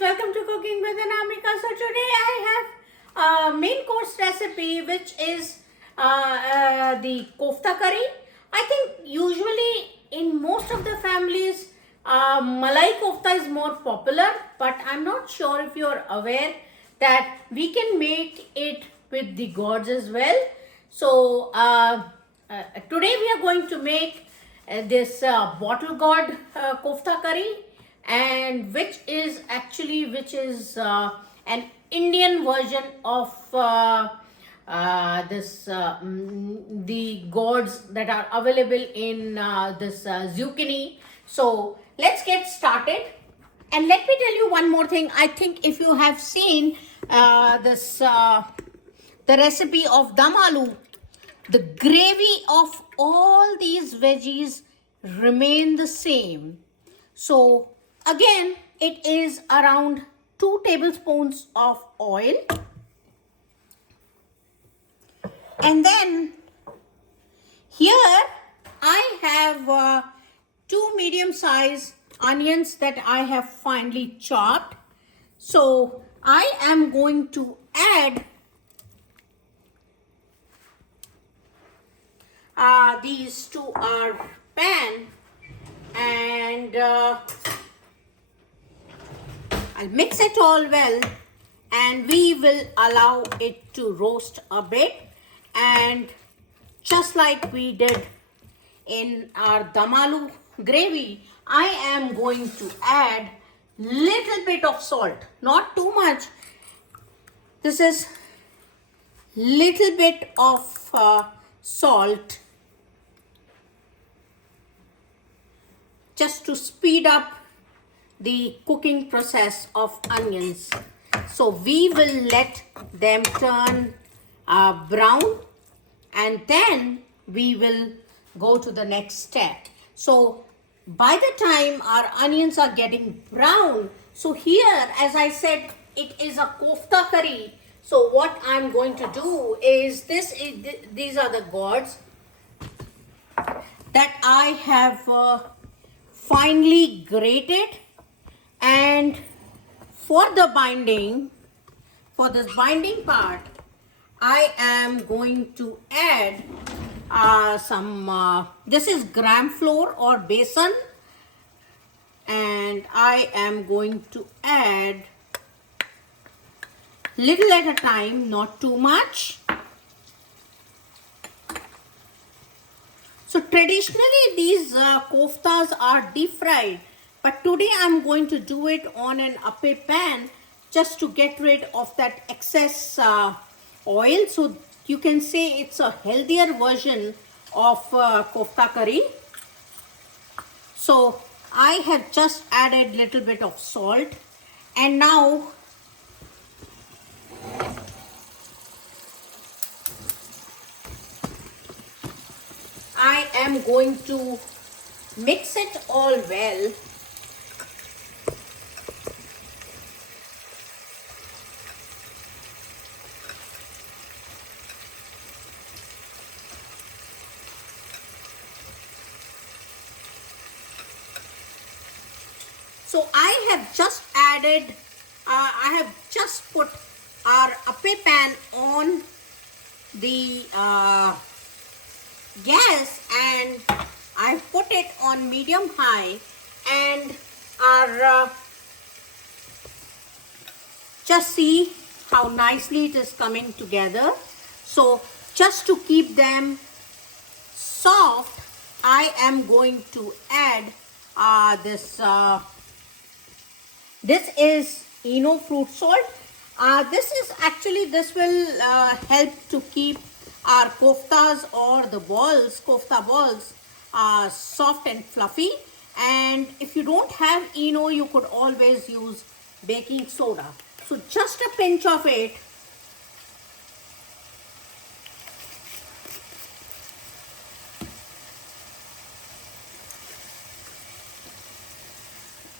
welcome to Cooking with Anamika. So today I have a main course recipe which is the kofta curry. I think usually in most of the families malai kofta is more popular, but I'm not sure if you're aware that we can make it with the gourds as well. So today we are going to make this bottle gourd kofta curry, and which is an Indian version of the gourds that are available in this zucchini. So let's get started. And let me tell you one more thing. I think if you have seen the recipe of dum aloo, the gravy of all these veggies remain the same. So again, it is around 2 tablespoons of oil. And then here I have 2 medium-sized onions that I have finely chopped. So I am going to add these to our pan, and I'll mix it all well, and we will allow it to roast a bit. And just like we did in our dum aloo gravy, I am going to add little bit of salt, not too much. This is little bit of salt, just to speed up the cooking process of onions. So we will let them turn brown, and then we will go to the next step. So by the time our onions are getting brown, so here, as I said, it is a kofta curry. So what I'm going to do is these are the gourds that I have finely grated, and for this binding part, I am going to add this is gram flour or besan, and I am going to add little at a time, not too much. So traditionally these koftas are deep fried, but today I'm going to do it on an appe pan just to get rid of that excess oil. So you can say it's a healthier version of kofta curry. So I have just added little bit of salt, and now I am going to mix it all well. So I have just added, I have just put our appe pan on the gas, and I put it on medium high, and our just see how nicely it is coming together. So just to keep them soft, I am going to add this is Eno fruit salt. This will help to keep our koftas or the kofta balls soft and fluffy. And if you don't have Eno, you could always use baking soda. So just a pinch of it.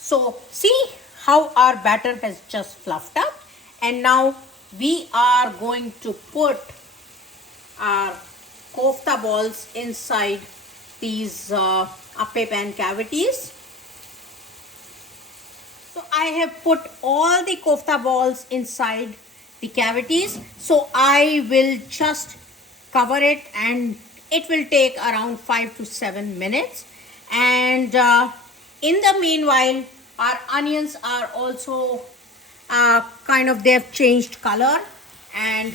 So see how our batter has just fluffed up, and now we are going to put our kofta balls inside these appe pan cavities. So I have put all the kofta balls inside the cavities. So I will just cover it and it will take around 5 to 7 minutes. And in the meanwhile, our onions are also they have changed color, and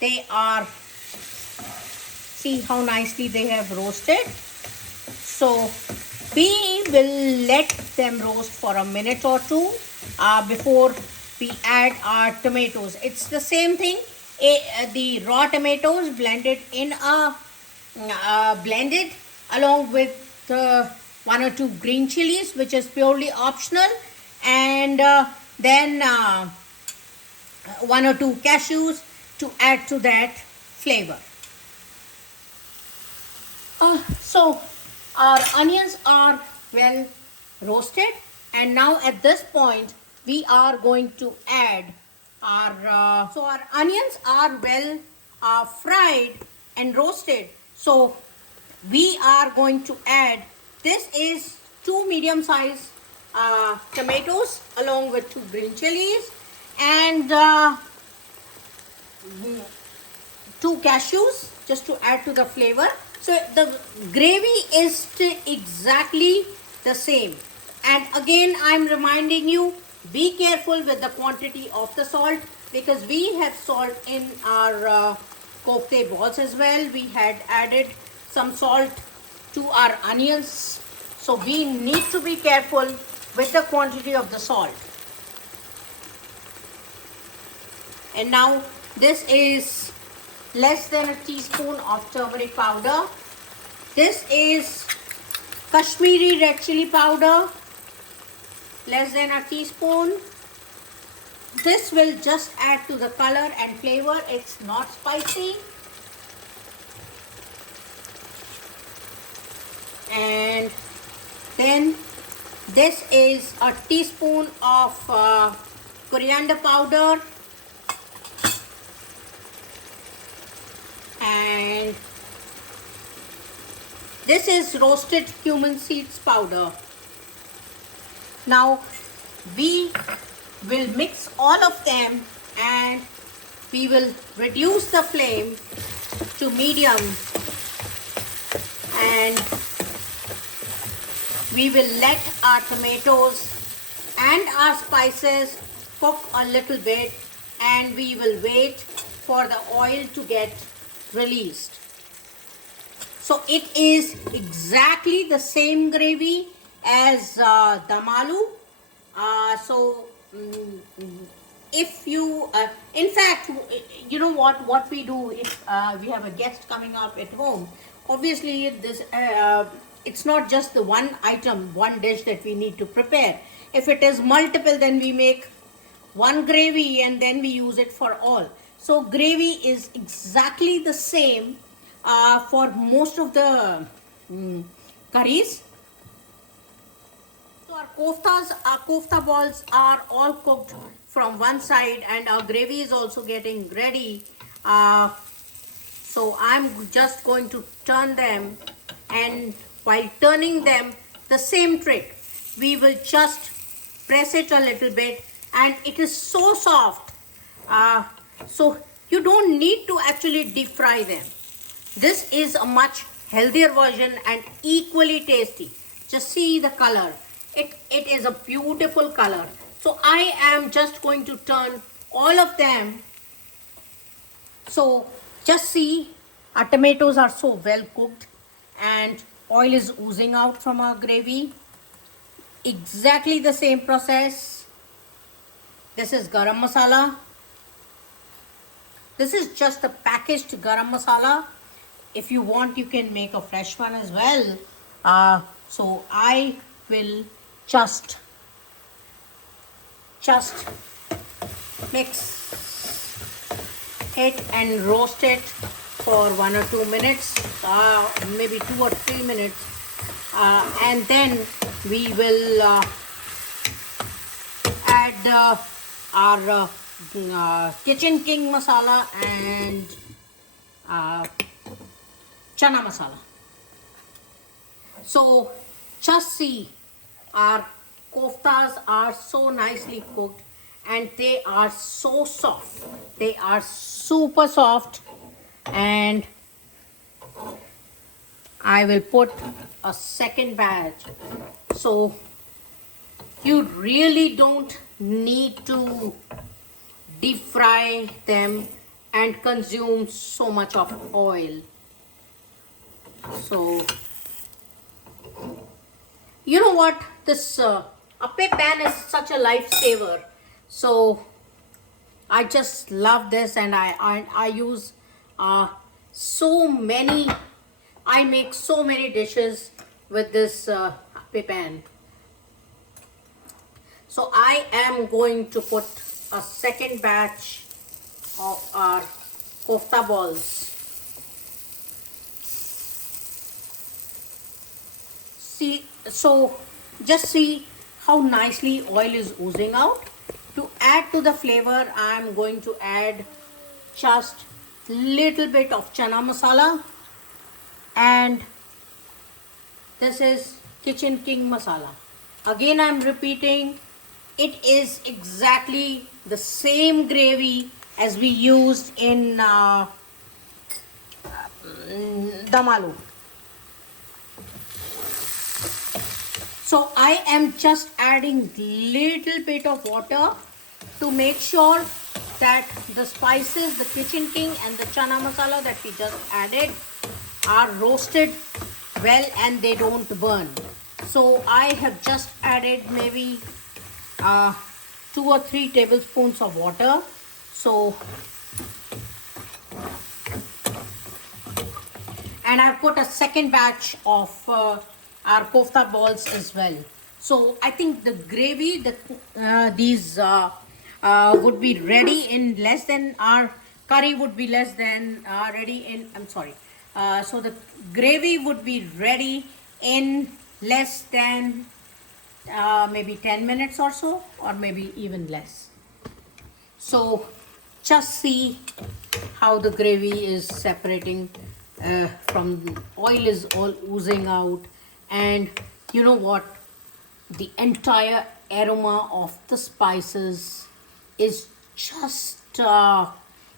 they are, see how nicely they have roasted. So we will let them roast for a minute or two before we add our tomatoes. It's the same thing. The raw tomatoes blended in blended along with one or two green chilies, which is purely optional, and then one or two cashews to add to that flavor. So our onions are well roasted, and now at this point we are going to add our so our onions are well fried and roasted. So we are going to add, this is 2 medium size tomatoes along with 2 green chilies and 2 cashews just to add to the flavor. So the gravy is still exactly the same. And again, I'm reminding you, be careful with the quantity of the salt, because we have salt in our kofte balls as well. We had added some salt to our onions. So we need to be careful with the quantity of the salt. And now this is less than a teaspoon of turmeric powder. This is Kashmiri red chili powder, less than a teaspoon. This will just add to the color and flavor. It's not spicy. And then this is a teaspoon of coriander powder, and this is roasted cumin seeds powder. Now we will mix all of them and we will reduce the flame to medium, and we will let our tomatoes and our spices cook a little bit, and we will wait for the oil to get released. So it is exactly the same gravy as dum aloo. If you, in fact, you know what we do if we have a guest coming up at home. Obviously, this it's not just the one item, one dish that we need to prepare. If it is multiple, then we make one gravy and then we use it for all. So gravy is exactly the same for most of the curries. So our kofta balls are all cooked from one side, and our gravy is also getting ready. So I'm just going to turn them, and while turning them, the same trick. We will just press it a little bit, and it is so soft. So you don't need to actually deep fry them. This is a much healthier version and equally tasty. Just see the color. It is a beautiful color. So I am just going to turn all of them. So just see, our tomatoes are so well cooked and oil is oozing out from our gravy. Exactly the same process. This is garam masala. This is just a packaged garam masala. If you want, you can make a fresh one as well. So I will just mix it and roast it for 1 or 2 minutes, maybe 2 or 3 minutes, and then we will add our kitchen king masala and chana masala. So just see, our koftas are so nicely cooked and they are so soft. They are super soft, and I will put a second batch. So you really don't need to deep fry them and consume so much of oil. So you know what, this appe pan is such a lifesaver. So I just love this, and I use so many, I make so many dishes with this appe pan. So I am going to put a second batch of our kofta balls. See, so just see how nicely oil is oozing out. To add to the flavor, I am going to add just little bit of chana masala, and this is Kitchen King masala. Again, I am repeating, it is exactly the same gravy as we used in dum aloo. So I am just adding little bit of water to make sure that the spices, the Kitchen King and the chana masala that we just added are roasted well and they don't burn. So I have just added maybe 2 or 3 tablespoons of water. So, and I've put a second batch of our kofta balls as well. So I think the gravy, these would be ready in less than, our curry would be less than ready in, I'm sorry. So the gravy would be ready in less than maybe 10 minutes or so, or maybe even less. So just see how the gravy is separating from oil, is all oozing out, and you know what, the entire aroma of the spices is just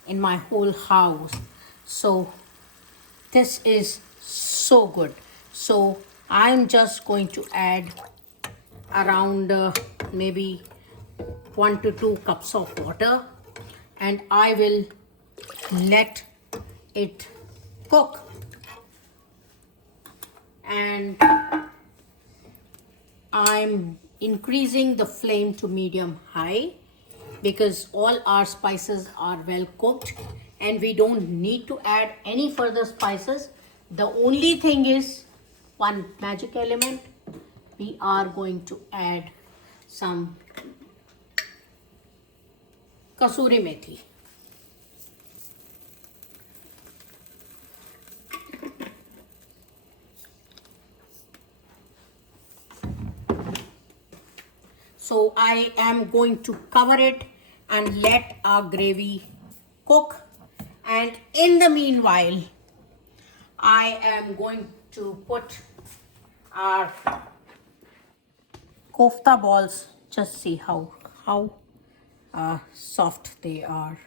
in my whole house. So this is so good. So I'm just going to add around maybe 1 to 2 cups of water, and I will let it cook. And I'm increasing the flame to medium high because all our spices are well cooked and we don't need to add any further spices. The only thing is one magic element. We are going to add some kasuri methi. So I am going to cover it and let our gravy cook. And in the meanwhile, I am going to put our kofta balls. Just see how soft they are,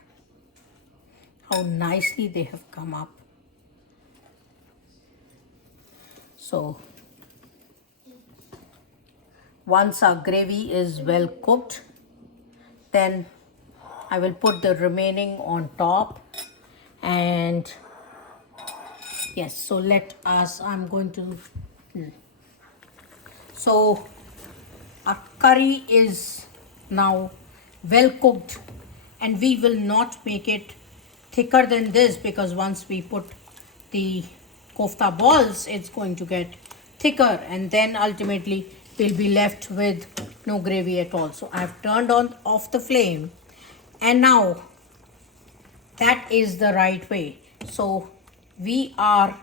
how nicely they have come up. So once our gravy is well cooked, then I will put the remaining on top. And yes, so let us, I'm going to, so our curry is now well cooked, and we will not make it thicker than this because once we put the kofta balls, it's going to get thicker, and then ultimately we'll be left with no gravy at all. So I've turned on off the flame, and now that is the right way. So we are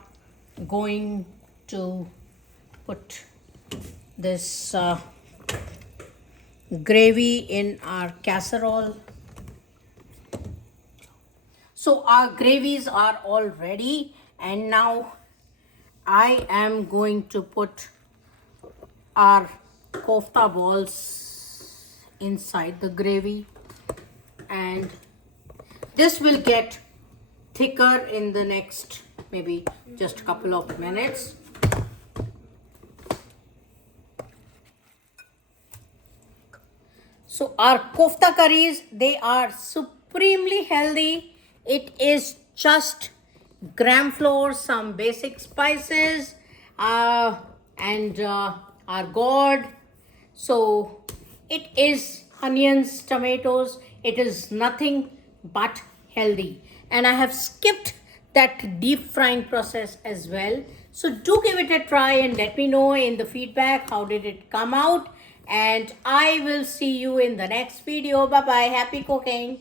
going to put this gravy in our casserole. So our gravies are all ready, and now I am going to put our kofta balls inside the gravy, and this will get thicker in the next maybe just a couple of minutes. So our kofta curries, they are supremely healthy. It is just gram flour, some basic spices, and our gourd. So it is onions, tomatoes. It is nothing but healthy. And I have skipped that deep frying process as well. So do give it a try and let me know in the feedback how did it come out. And I will see you in the next video. Bye bye. Happy cooking.